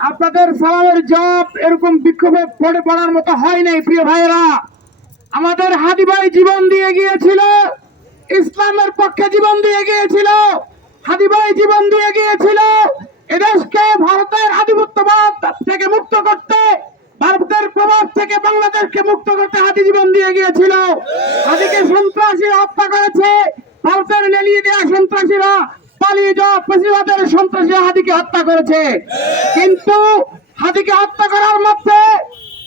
আপনাদের সালামের জব এরকম বিক্ষোভে পড়ে পড়ার মতো হয় নাই, প্রিয় ভাইরা আমাদের হাদি ভাই জীবন দিয়ে গিয়েছিল, ইসলামের পক্ষে জীবন দিয়ে গিয়েছিল হাদি ভাই জীবন দিয়ে গিয়েছিল। এদেশকে ভারতের আধিপত্যবাদ থেকে মুক্ত করতে, ভারতের প্রভাব থেকে বাংলাদেশকে মুক্ত করতে হাদি জীবন দিয়ে গিয়েছিল। হাদিকে সন্ত্রাসী হত্যা করেছে, ভারতের লেলিয়ে দেওয়া সন্ত্রাসীরা পালিয়ে যাওয়া ফেসিবাদের সন্ত্রাসী হাদিকে হত্যা করেছে। কিন্তু হাদিকে হত্যা করার মধ্যে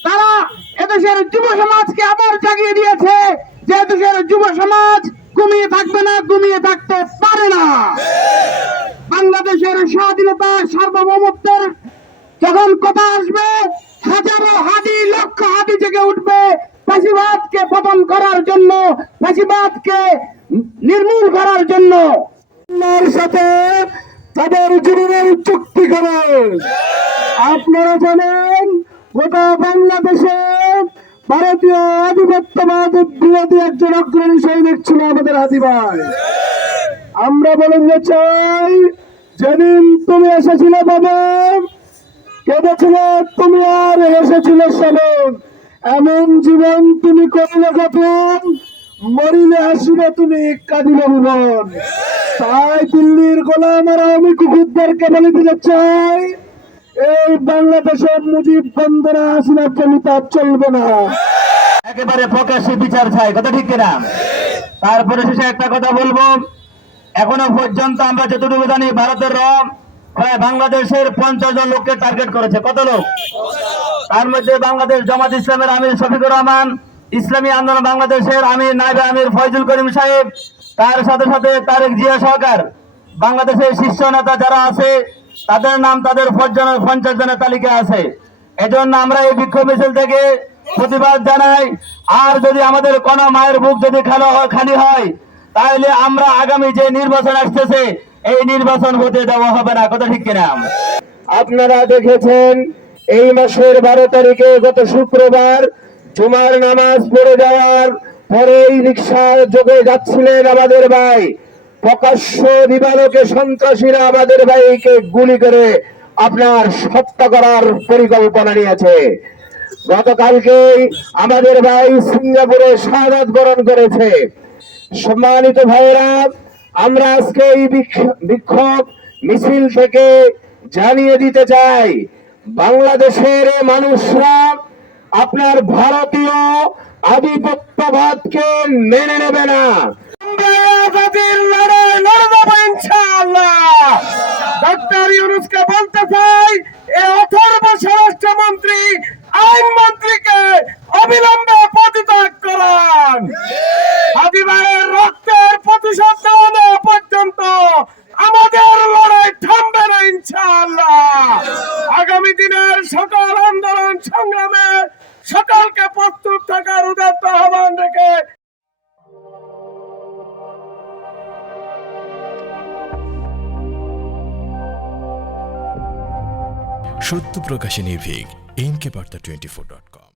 তারা এদেশের যুব সমাজকে আবার জাগিয়ে দিয়েছে যে এদেশের যুব সমাজ ঘুমিয়ে থাকবে না, ঘুমিয়ে থাকতে পারে না। বাংলাদেশের স্বাধীনতা সার্বভৌমত্বের যখন কথা আসবে, হাজারো হাদি, লক্ষ হাদি জেগে উঠবে ফাঁসিবাদকে পতন করার জন্য ফাঁসিবাদকে নির্মূল করার জন্য। আল্লাহর সাথে তাদের জীবনের চুক্তি করে। আপনারা জানেন, গোটা বাংলাদেশে ভারতীয় আধিপত্যবাদ বিরোধী একজন অগ্রণী সৈনিক ছিল আমাদের হাদি ভাই। আমরা বলেন যে চাই, যেদিন তুমি এসেছিলে বাবা, কেঁদেছিল তুমি আর এসেছিল সেদিন এমন জীবন তুমি করিলে গঠন মরিলে হাসিবে তুমি কাঁদিলে ভুবন তাই দিল্লির গোলাম আর আমি কুকুরদেরকে বলে দিতে চাই, এই বাংলাদেশের মুজিব বন্দনা হাসিনার জমিতা চলবে না। একেবারে প্রকাশ্যে বিচার চাই, কথা ঠিক কিনা? তারপরে শেষে একটা কথা বলব, এখনও পর্যন্ত আমরা যতটুকু জানি ভারতের র প্রায় বাংলাদেশের পঞ্চাশ জন লোককে টার্গেট করেছে। কত লোক? তার মধ্যে বাংলাদেশ জামাত ইসলামের আমির শফিকুর রহমান, ইসলামী আন্দোলন বাংলাদেশের আমির নাইবে আমির ফয়জুল করিম সাহেব তার সাথে সাথে তারেক জিয়া সরকার, বাংলাদেশের শীর্ষ নেতা যারা আছে, তাদের নাম তাদের পঞ্চাশ জনের তালিকা আছে। এজন্য আমরা এই বিক্ষোভ মিছিল থেকে প্রতিবাদ জানাই, আর যদি আমাদের কোনো মায়ের বুক যদি খালো খালি হয়, তাহলে আমরা আগামী যে নির্বাচন আসতেছে, এই নির্বাচন হতে দেওয়া হবে না। কথা ঠিক কিনা? আপনারা দেখেছেন, এই মাসের বারো তারিখে গত শুক্রবার জুমার নামাজ পড়ে যাওয়ার পরেই রিক্সা যোগে যাচ্ছিলেন আমাদের ভাই। প্রকাশ্য দিবালোকে সন্ত্রাসীরা আমাদের ভাইকে গুলি করে আপনার হত্যা করার পরিকল্পনা নিয়েছে। গতকালকেই আমাদের ভাই সিঙ্গাপুরে শাহাদ বরণ করেছে। সম্মানিত ভাইয়েরা, আমরা আজকে এই বিক্ষ- বিক্ষোভ মিছিল থেকে জানিয়ে দিতে চাই, বাংলাদেশের মানুষরা আপনার ভারতীয় আধিপত্যবাদকে মেনে নেবে না। ডক্টর ইউনুসকে বলতে চাই, এ অথর্ব স্বরাষ্ট্রমন্ত্রী, আইন মন্ত্রীকে করান। হাদি ভাইয়ের রক্তের প্রতিশোধ না পর্যন্ত আমাদের লড়াই থামবে না ইনশাআল্লাহ। আগামী দিনের সকল আন্দোলন সংগ্রামে সকলকে থাকার উদাত্ত আহ্বান রেখে সত্য প্রকাশে নির্ভীক এম কে বার্তা টোয়েন্টি ফোর ডট কম